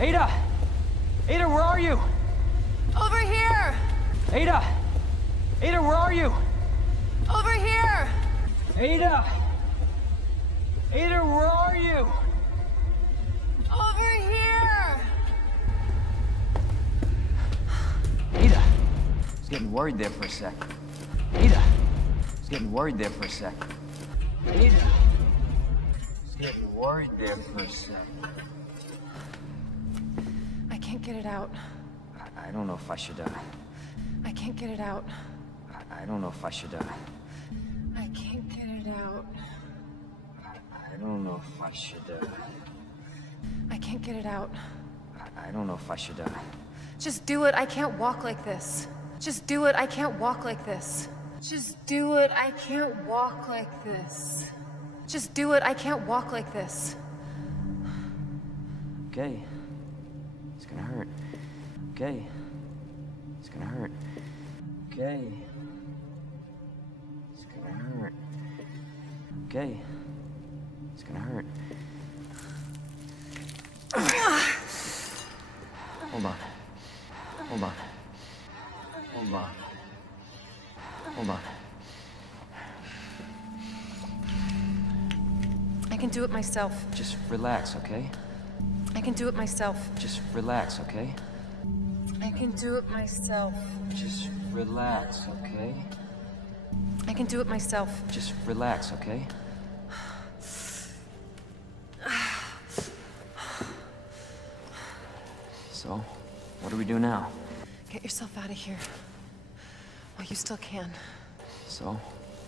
Ada! Ada, where are you? Over here! Ada! Ada, where are you? Over here! Ada! Ada, where are you? Over here! Ada! I was getting worried there for a sec. Ada! I was getting worried there for a sec. Ada! I was getting worried there for a sec. I can't get it out. I don't know if I should, I can't get it out. I don't know if I should, I can't get it out. I don't know if I should, I can't get it out. I don't know if I should, Just do it. I can't walk like this. Just do it. I can't walk like this. Just do it. I can't walk like this. Just do it. I can't walk like this. Okay. It's gonna hurt. Okay. It's gonna hurt. Okay. It's gonna hurt. Okay. It's gonna hurt. Hold on. Hold on. Hold on. Hold on. I can do it myself. Just relax, okay? I can do it myself. Just relax, okay? I can do it myself. Just relax, okay? I can do it myself. Just relax, okay? So, what do we do now? Get yourself out of here. While you still can. So,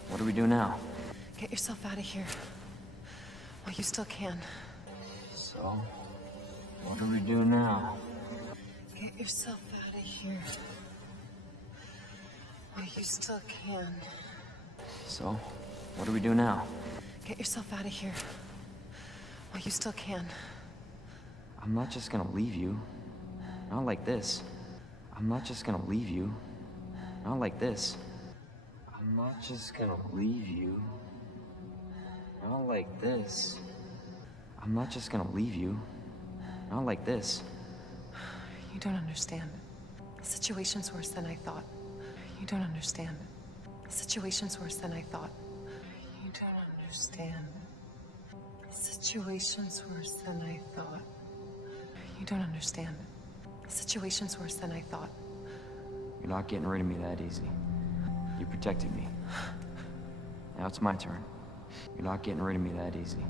what do we do now? Get yourself out of here. While you still can. So, what do we do now? Get yourself out of here. While you still can. So, what do we do now? Get yourself out of here. While you still can. I'm not just gonna leave you. Not like this. I'm not just gonna leave you. Not like this. I'm not just gonna leave you. Not like this. I'm not just gonna leave you. Not like this. You don't understand. The situation's worse than I thought. You don't understand. The situation's worse than I thought. You don't understand. The situation's worse than I thought. You don't understand. The situation's worse than I thought. You're not getting rid of me that easy. You protected me. Now it's my turn. You're not getting rid of me that easy.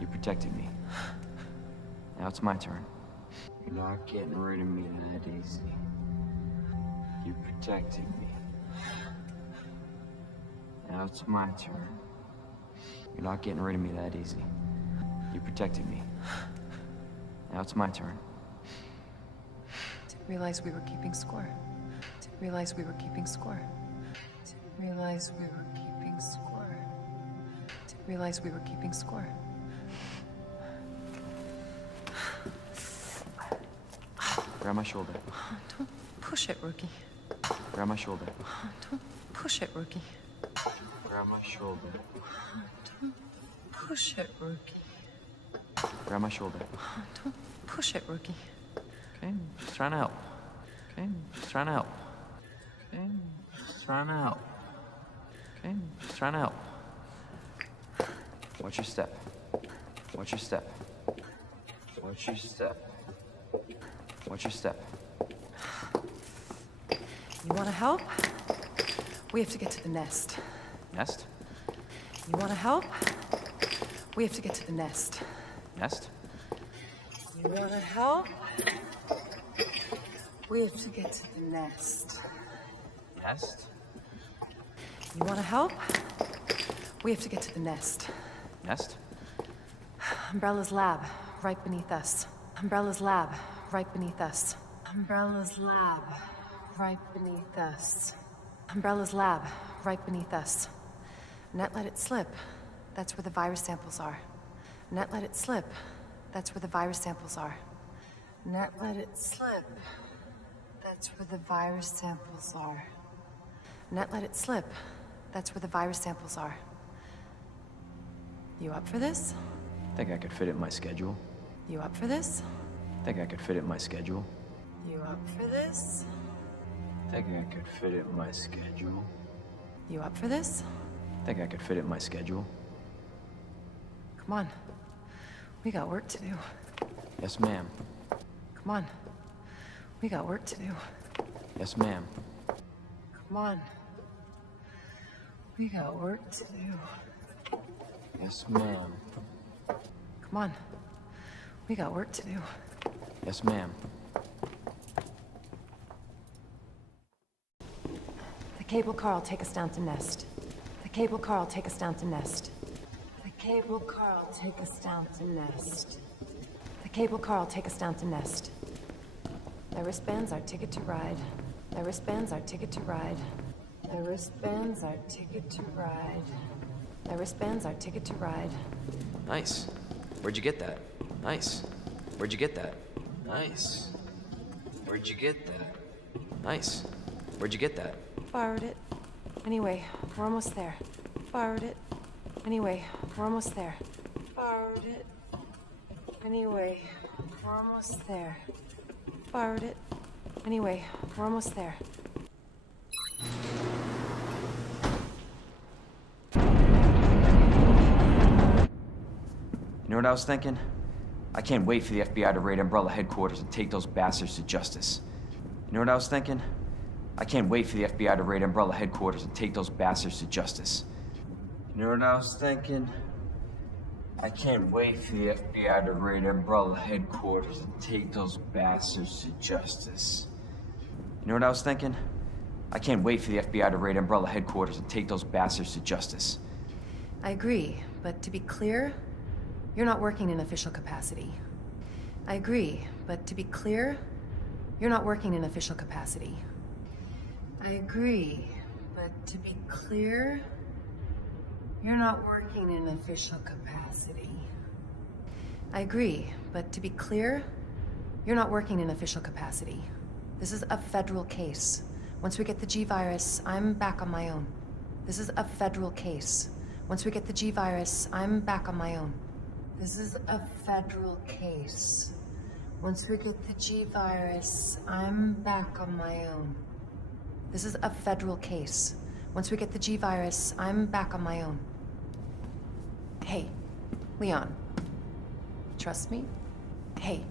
You protected me. Now it's my turn. You're not getting rid of me that easy. You protected me. Now it's my turn. You're not getting rid of me that easy. You protected me. Now it's my turn. Didn't realize we were keeping score. Didn't realize we were keeping score. Didn't realize we were keeping score. Didn't realize we were keeping score. Grab my shoulder. Don't push it, rookie. Grab my shoulder. Don't push it, rookie. Grab my shoulder. Don't push it, rookie. Grab my shoulder. Don't push it, rookie. Okay, just trying to help. Okay, just trying to help. Okay, just trying to help. Okay, just trying to help. Watch your step. Watch your step. Watch your step. Watch your step. You want to help? We have to get to the nest. Nest? You want to help? We have to get to the nest. Nest? You want to help? We have to get to the nest. Nest? You want to help? We have to get to the nest. Nest? Umbrella's lab, right beneath us. Umbrella's lab, right beneath us. Umbrella's lab, right beneath us. Umbrella's lab, right beneath us. Net let it slip. That's where the virus samples are. Net let it slip. That's where the virus samples are. Net let it slip. That's where the virus samples are. Net let it slip. That's where the virus samples are. You up for this? Think I could fit it in my schedule. You up for this? Think I could fit it in my schedule? You up for this? Think I could fit it in my schedule? You up for this? Think I could fit it in my schedule? Come on. We got work to do. Yes, ma'am. Come on. We got work to do. Yes, ma'am. Come on. We got work to do. Yes, ma'am. Come on. We got work to do. Yes, ma'am. The cable car will take us down to Nest. The cable car will take us down to Nest. The cable car will take us down to Nest. The cable car will take us down to Nest. Their wristbands are ticket to ride. Their wristbands are ticket to ride. Their wristbands are ticket to ride. Their wristbands are ticket to ride. Nice. Where'd you get that? Nice. Where'd you get that? Nice. Where'd you get that? Nice. Where'd you get that? Borrowed it. Anyway, we're almost there. Borrowed it. Anyway, we're almost there. Borrowed it. Anyway, we're almost there. Borrowed it. Anyway, we're almost there. You know what I was thinking? I can't wait for the FBI to raid Umbrella headquarters and take those bastards to justice. You know what I was thinking? I can't wait for the FBI to raid Umbrella headquarters and take those bastards to justice. You know what I was thinking? I can't wait for the FBI to raid Umbrella headquarters and take those bastards to justice. You know what I was thinking? I can't wait for the FBI to raid Umbrella headquarters and take those bastards to justice. I agree, but to be clear, you're not working in official capacity. I agree, but to be clear, you're not working in official capacity. I agree, but to be clear, you're not working in official capacity. I agree, but to be clear, you're not working in official capacity. This is a federal case. Once we get the G-Virus, I'm back on my own. This is a federal case. Once we get the G-Virus, I'm back on my own. This is a federal case. Once we get the G-Virus, I'm back on my own. This is a federal case. Once we get the G-Virus, I'm back on my own. Hey, Leon. Trust me? Hey,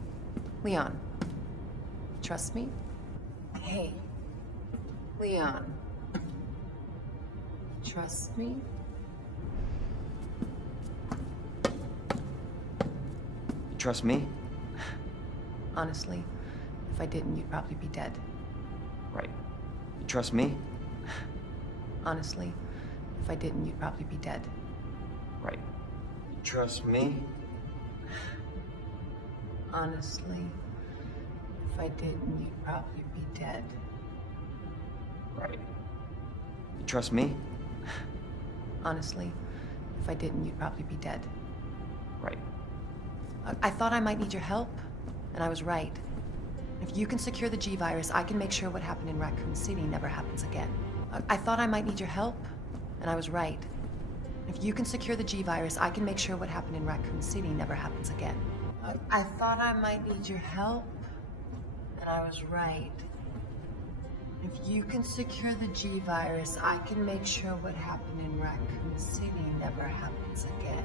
Leon. Trust me? Hey, Leon. Trust me? You trust me? Honestly, if I didn't, you'd probably be dead. Right. You trust me? Honestly, if I didn't, you'd probably be dead. Right. You trust me? Honestly, if I didn't, you'd probably be dead. Right. You trust me? Honestly, if I didn't, you'd probably be dead. Right. I thought I might need your help, and I was right. If you can secure the G-Virus, I can make sure what happened in Raccoon City never happens again. I thought I might need your help, and I was right. If you can secure the G-Virus, I can make sure what happened in Raccoon City never happens again. I thought I might need your help, and I was right. If you can secure the G-Virus, I can make sure what happened in Raccoon City never happens again.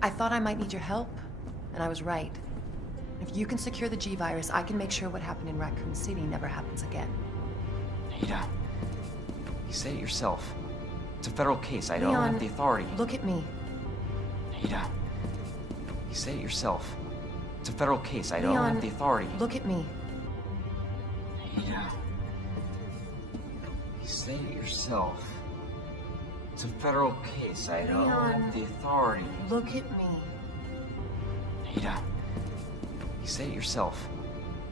I thought I might need your help, and I was right. If you can secure the G-Virus, I can make sure what happened in Raccoon City never happens again. Ada, you said it yourself. It's a federal case. I don't have the authority. Look at me. Ada, you said it yourself. It's a federal case. I don't have the authority. Look at me. Ada, you said it yourself. It's a federal case. I don't have the authority. Look at me. Ada, you said it yourself.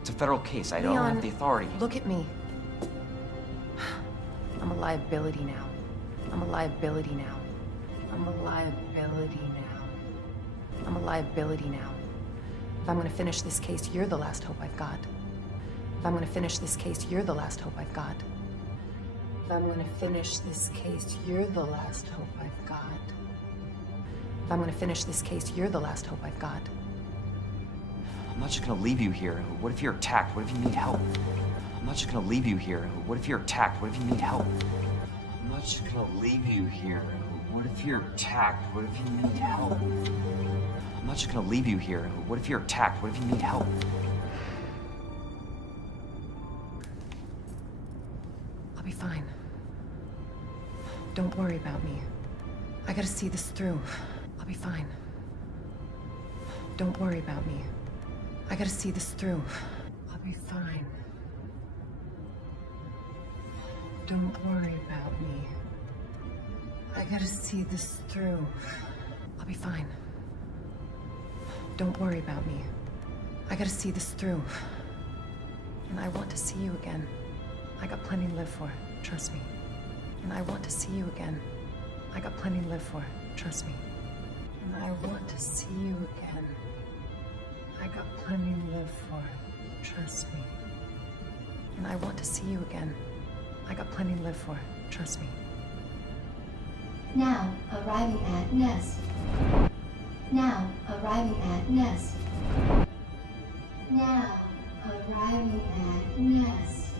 It's a federal case. I don't have the authority. Look at me. I'm a liability now. I'm a liability now. I'm a liability now. I'm a liability now. If I'm gonna finish this case, you're the last hope I've got. If I'm gonna finish this case, you're the last hope I've got. If I'm gonna finish this case, you're the last hope I've got. If I'm gonna finish this case, you're the last hope I've got. I'm not just gonna leave you here. What if you're attacked? What if you need help? I'm not just gonna leave you here. What if you're attacked? What if you need help? I'm not just gonna leave you here. What if you're attacked? What if you need help? I'm not just gonna leave you here. What if you're attacked? What if you need help? I'll be fine. Don't worry about me. I gotta see this through. I'll be fine. Don't worry about me. I gotta see this through. I'll be fine. Don't worry about me. I gotta see this through. I'll be fine. Don't worry about me. I gotta see this through. And I want to see you again. I got plenty to live for, trust me. And I want to see you again. I got plenty to live for, trust me. And I want to see you again. I got plenty to live for, trust me. And I want to see you again. I got plenty to live for, trust me. Now arriving at Nest. Now arriving at Nest. Now arriving at Nest.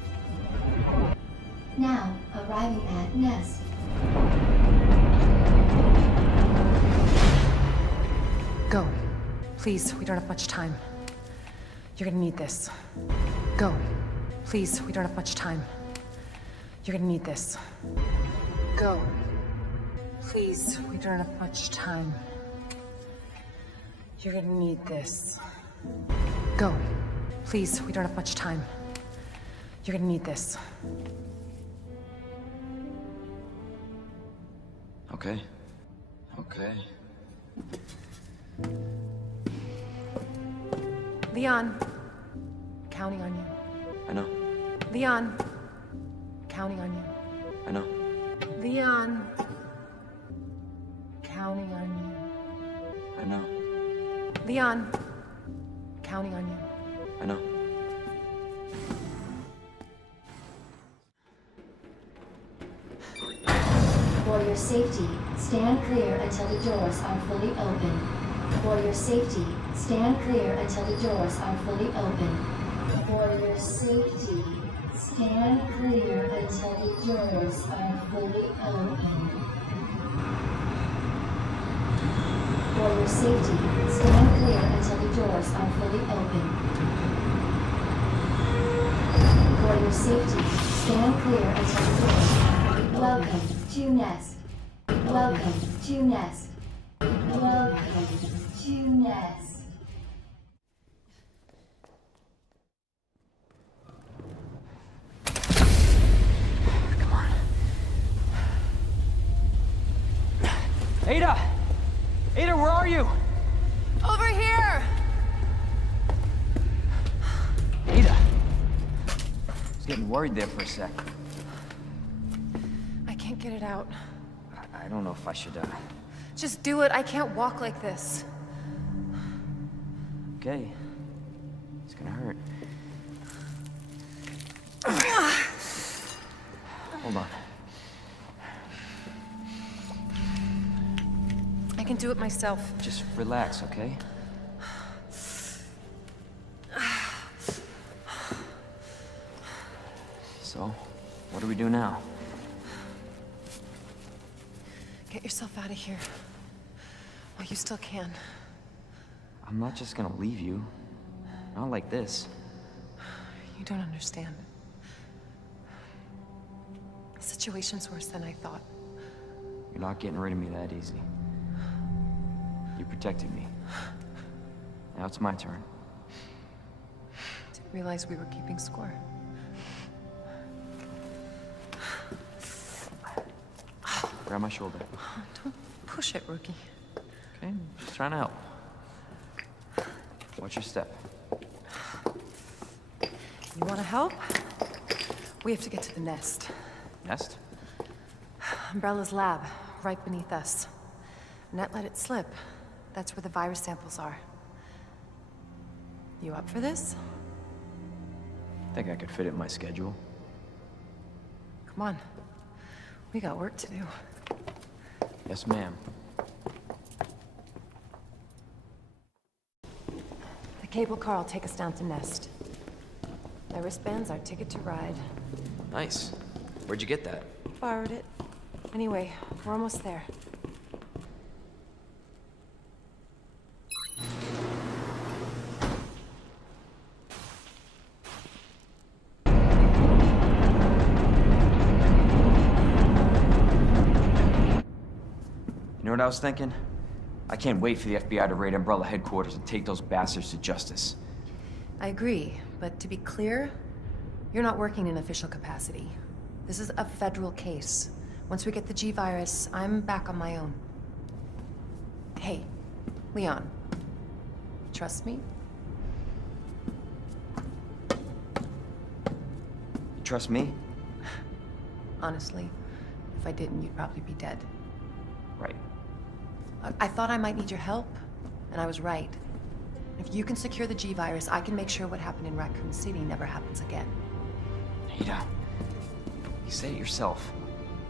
Now arriving at Nest. Go. Please, we don't have much time. You're gonna need this. Go. Please, we don't have much time. You're gonna need this. Go. Please, we don't have much time. You're gonna need this. Go. Please, we don't have much time. You're gonna need this. Okay. Okay. Leon. Counting on you. I know. Leon. Counting on you. I know. Leon. Counting on you. I know. Leon. Counting on you. I know. For your safety, stand clear until the doors are fully open. For your safety, stand clear until the doors are fully open. For your safety, stand clear until the doors are fully open. For your safety, stand clear until the doors are fully open. For your safety, stand clear until the doors are fully open. Welcome to Nest. Welcome to Nest. Welcome to Nest. Come on. Ada! Ada, where are you? Over here! Ada! I was getting worried there for a sec. I can't get it out. I don't know if I should, Just do it. I can't walk like this. Okay. It's gonna hurt. Hold on. I can do it myself. Just relax, okay? So, what do we do now? Get yourself out of here. While you still can. I'm not just gonna leave you. Not like this. You don't understand. The situation's worse than I thought. You're not getting rid of me that easy. You protected me. Now it's my turn. Didn't realize we were keeping score. Grab my shoulder. Don't push it, rookie. Okay, just trying to help. Watch your step. You want to help? We have to get to the nest. Nest? Umbrella's lab, right beneath us. Net let it slip. That's where the virus samples are. You up for this? Think I could fit it in my schedule. Come on. We got work to do. Yes, ma'am. The Cable car will take us down to Nest. My wristband's our ticket to ride. Nice. Where'd you get that? Borrowed it. Anyway, we're almost there. You know what I was thinking? I can't wait for the FBI to raid Umbrella headquarters and take those bastards to justice. I agree, but to be clear, you're not working in official capacity. This is a federal case. Once we get the G-Virus, I'm back on my own. Hey, Leon. Trust me? You trust me? Honestly, if I didn't, you'd probably be dead. Right. I thought I might need your help, and I was right. If you can secure the G-Virus, I can make sure what happened in Raccoon City never happens again. Ada, you said it yourself.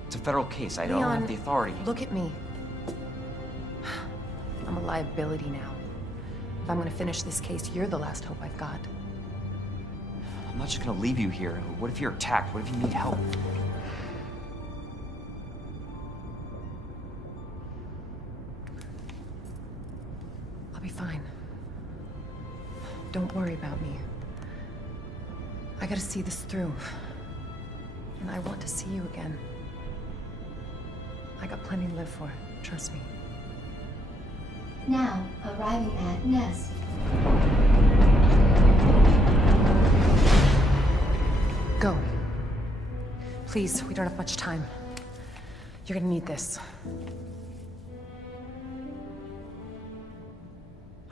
It's a federal case. I don't have the authority. Look at me. I'm a liability now. If I'm gonna finish this case, you're the last hope I've got. I'm not just gonna leave you here. What if you're attacked? What if you need help? I'll be fine. Don't worry about me. I gotta see this through. And I want to see you again. I got plenty to live for, trust me. Now, arriving at Nest. Go. Please, we don't have much time. You're gonna need this.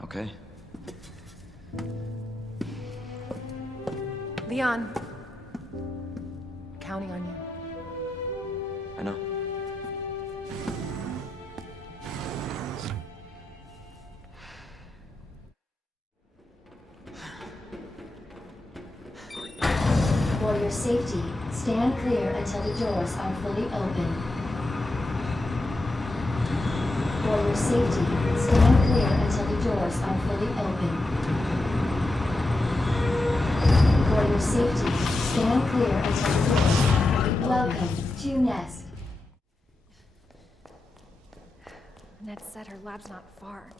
Okay. Leon. I'm counting on you. I know. For your safety, stand clear until the doors are fully open. For your safety, stand clear until the doors are fully open. For your safety, stand clear until the doors are fully open. Welcome to Nest. Ned said her lab's not far.